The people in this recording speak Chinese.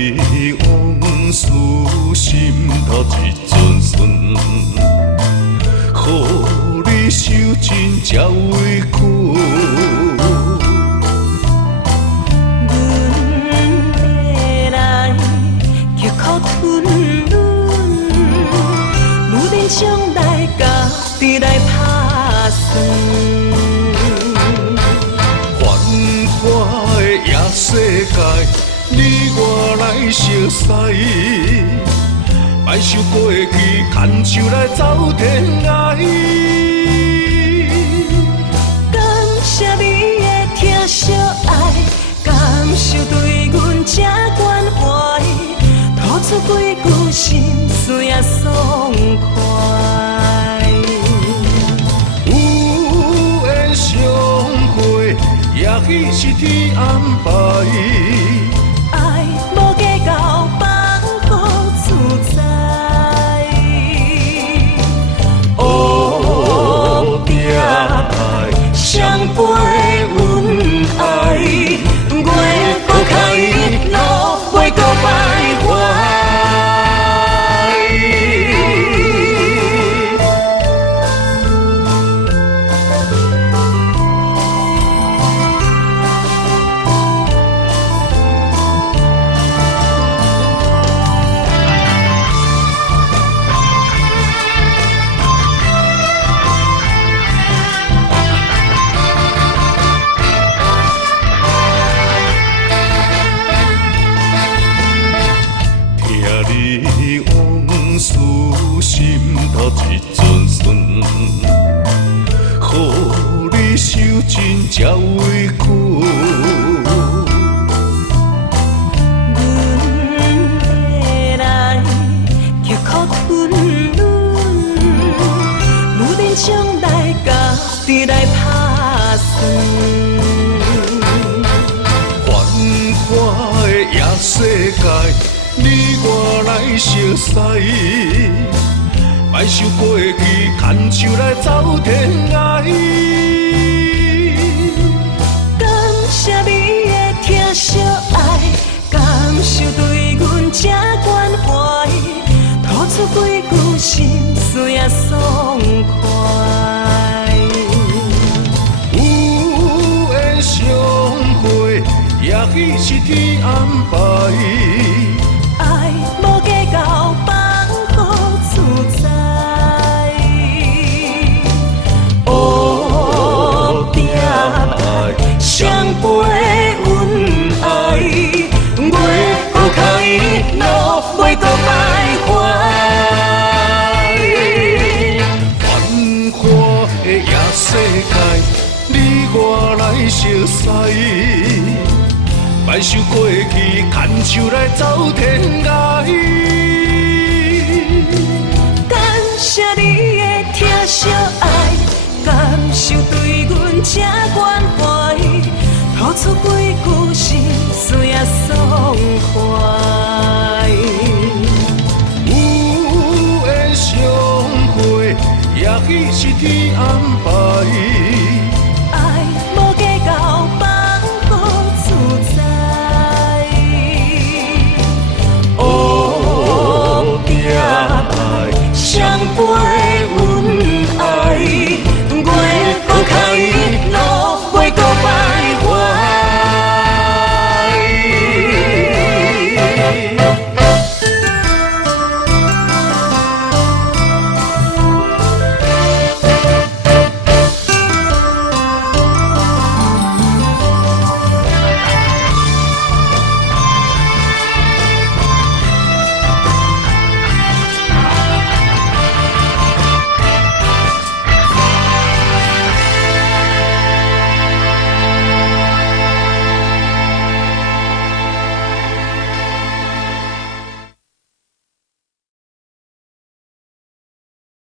你往事心头一阵酸，予你受尽这委屈。阮的来叫苦吞忍，愈忍将来家己来打算。繁华的夜世界，你我来相识，别想过去，牵手来走天涯。感谢你的疼惜爱，感受对阮这关怀，吐出几句心碎也爽快。有缘相会，也许是天安排。爱无计较，放乎自在。乌定爱，双倍恩爱，月搁开，路袂搁徘徊。你往事心头一阵酸，予你受尽这委屈。阮的来叫苦吞忍，愈忍将来家己来打算。繁华的夜世界，你我来相识，别想过去，牵手来走天涯。感谢你的疼惜爱，感受对阮这关怀，吐出几句心碎也爽快。有缘相会，也许是天安排。爱无计较，放乎自在。乌定爱，双倍恩爱，月搁开，路袂搁徘徊。繁华的夜世界，你我来相识，别想过去，牵手来走天涯。感谢你的疼惜爱，感受对阮这关怀，吐出几句心碎也爽快。有缘相会，也许是天安排。